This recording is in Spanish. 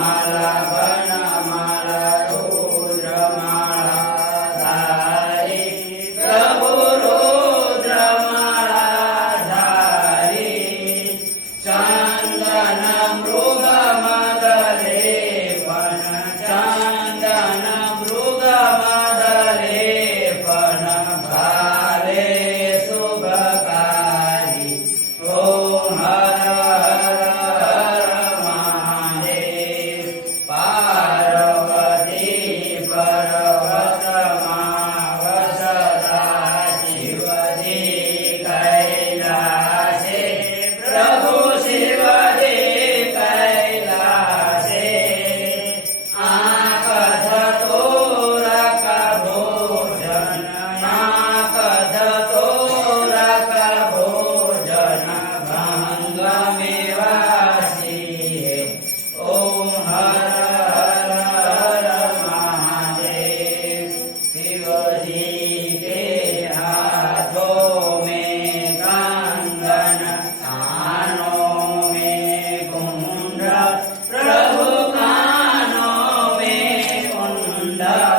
Malavana. Bismillah.